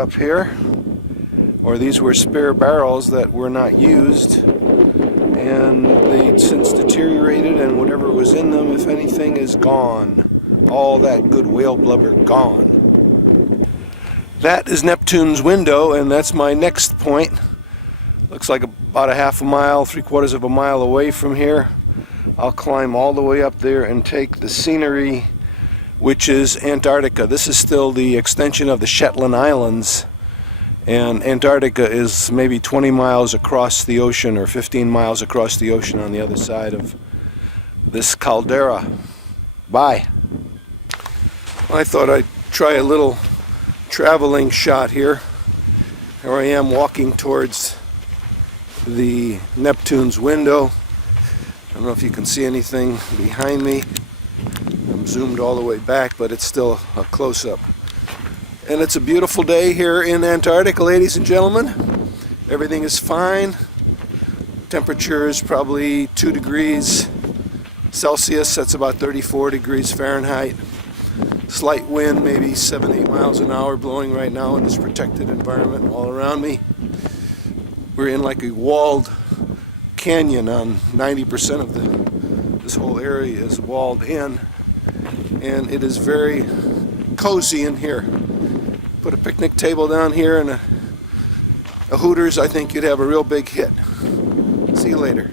up here, or these were spare barrels that were not used, and they'd since deteriorated, and whatever was in them, if anything, is gone. All that good whale blubber gone. That is Neptune's window, and that's my next point. Looks like about a half a mile, 3/4 of a mile away from here. I'll climb all the way up there and take the scenery, which is Antarctica. This is still the extension of the Shetland Islands, and Antarctica is maybe 20 miles across the ocean or 15 miles across the ocean on the other side of this caldera. Bye. I thought I'd try a little traveling shot here. Here I am walking towards the Neptune's window. I don't know if you can see anything behind me. I'm zoomed all the way back, but it's still a close-up. And it's a beautiful day here in Antarctica, ladies and gentlemen. Everything is fine. Temperature is probably 2 degrees Celsius. That's about 34 degrees Fahrenheit. Slight wind, maybe 7-8 miles an hour, blowing right now in this protected environment all around me. We're in like a walled canyon. On 90% of this whole area is walled in, and it is very cozy in here. Put a picnic table down here and a Hooters, I think you'd have a real big hit. See you later.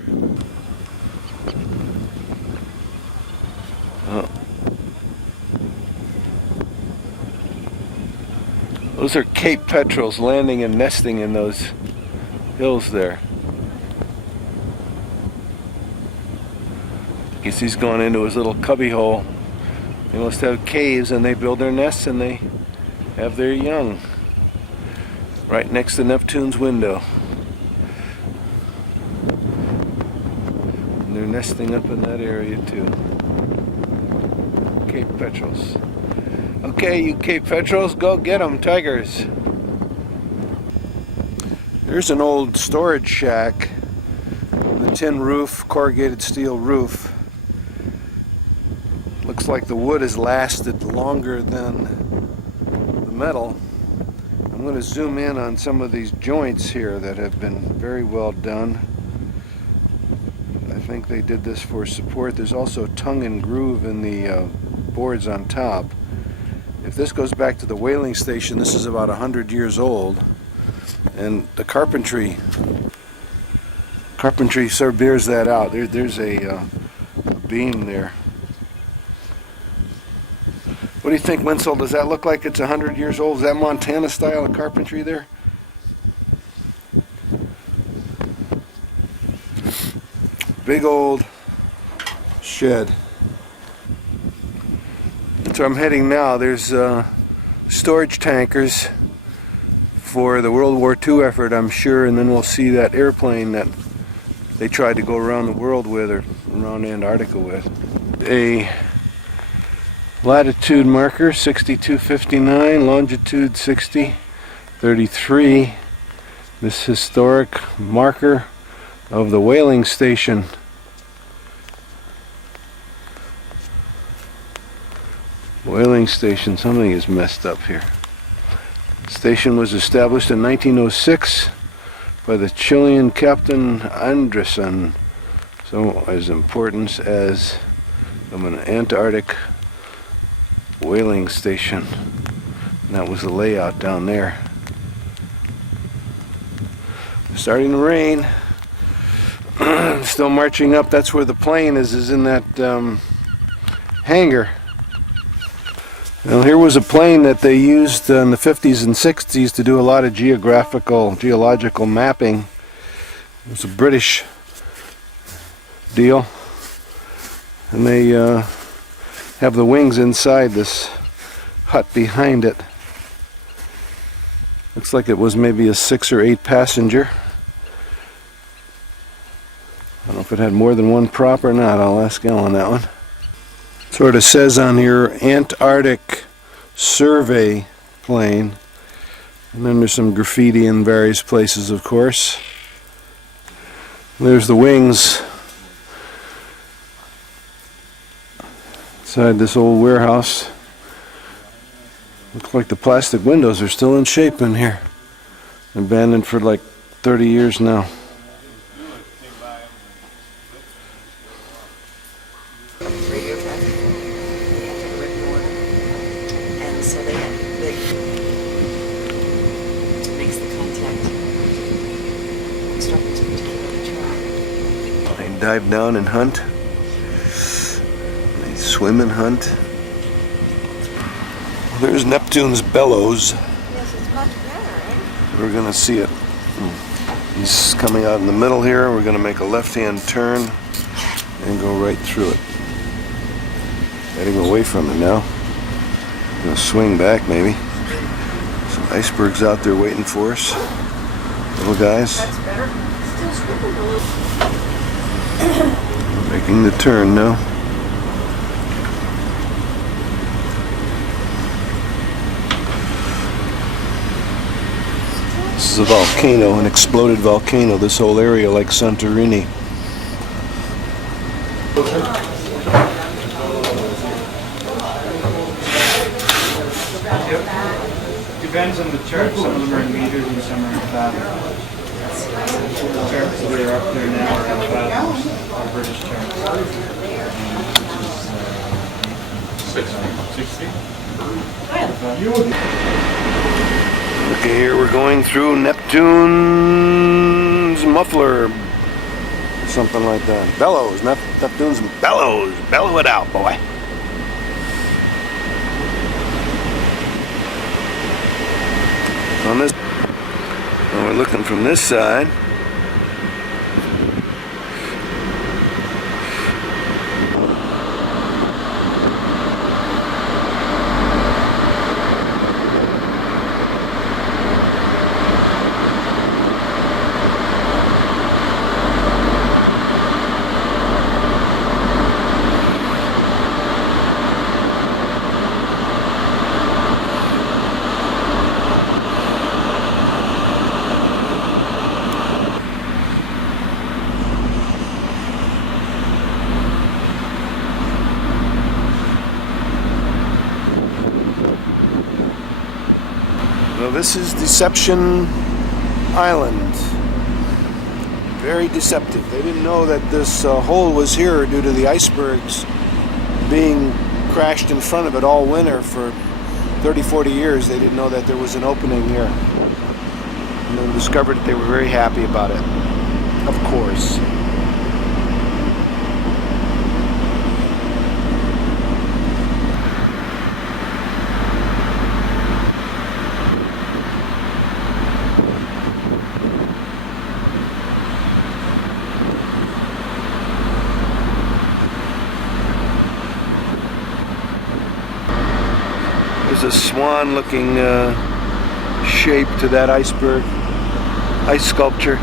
Those are Cape Petrels landing and nesting in those hills there. I guess he's gone into his little cubby hole. They must have caves, and they build their nests and they have their young right next to Neptune's window. And they're nesting up in that area too. Cape Petrels. Okay, you Cape Petrels, go get them, tigers. There's an old storage shack with a tin roof, corrugated steel roof. Looks like the wood has lasted longer than the metal. I'm going to zoom in on some of these joints here that have been very well done. I think they did this for support. There's also tongue and groove in the boards on top. If this goes back to the whaling station, this is about 100 years old. And the carpentry sort of bears that out. There's a beam there. What do you think, Winslow? Does that look like it's 100 years old? Is that Montana style of carpentry there? Big old shed. That's where I'm heading now. There's storage tankers for the World War II effort, I'm sure, and then we'll see that airplane that they tried to go around the world with, or around Antarctica with. A latitude marker, 6259, longitude 6033. This historic marker of the whaling station. Whaling station, something is messed up here. The station was established in 1906 by the Chilean Captain Anderson. So as important as an Antarctic whaling station. And that was the layout down there. Starting to rain. Still marching up. That's where the plane is in that hangar. Well, here was a plane that they used in the 50s and 60s to do a lot of geological mapping. It was a British deal. And they have the wings inside this hut behind it. Looks like it was maybe a 6 or 8 passenger. I don't know if it had more than one prop or not. I'll ask Al on that one. Sort of says on here, Antarctic survey plane. And then there's some graffiti in various places, of course. There's the wings inside this old warehouse. Looks like the plastic windows are still in shape in here. Abandoned for like 30 years now. Radio traffic. They had to rip the order. And so they makes the contact instructors particularly try. They dive down and hunt. They swim and hunt. There's Neptune's Bellows. Yes, it's much better, right? We're gonna see it. He's coming out in the middle here. We're gonna make a left-hand turn and go right through it. Heading away from it now. Gonna swing back maybe. Some icebergs out there waiting for us. Little guys. That's better. Still swimming a little. Making the turn now. This is a volcano, an exploded volcano, this whole area like Santorini. Depends on the chart. Some of them are in meters and some are in fathoms. The charts that are up there now are in fathoms, are British charts. Which is 60. Okay, here we're going through Neptune's muffler. Something like that. Bellows, Neptune's Bellows. Bellow it out, boy. On this, and we're looking from this side. Well, this is Deception Island. Very deceptive. They didn't know that this hole was here due to the icebergs being crashed in front of it all winter for 30-40 years. They didn't know that there was an opening here. And then discovered it. They were very happy about it. Of course. There's a swan-looking shape to that iceberg, ice sculpture.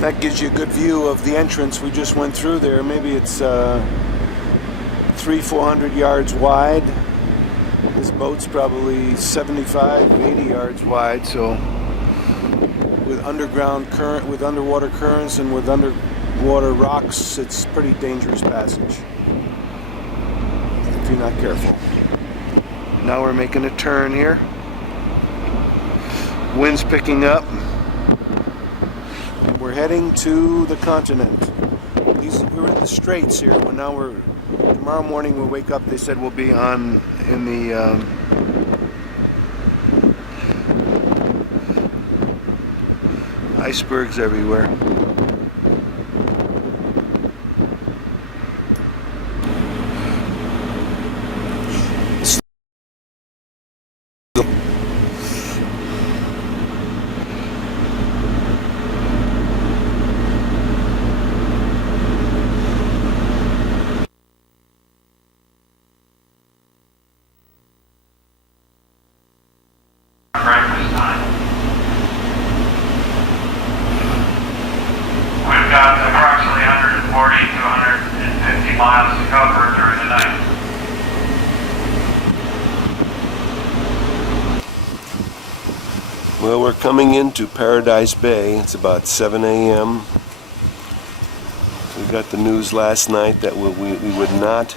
That gives you a good view of the entrance we just went through there. Maybe it's 300-400 yards wide. This boat's probably 75-80 yards wide. So with underground current, with underwater currents, and with underwater rocks, it's a pretty dangerous passage if you're not careful. Now we're making a turn here. Wind's picking up. We're heading to the continent. We're in the straits here. Well, now tomorrow morning we'll wake up. They said we'll be in the icebergs everywhere. We've got approximately 140 to 150 miles to cover during the night. Well, we're coming into Paradise Bay. It's about 7 a.m. We got the news last night that we would not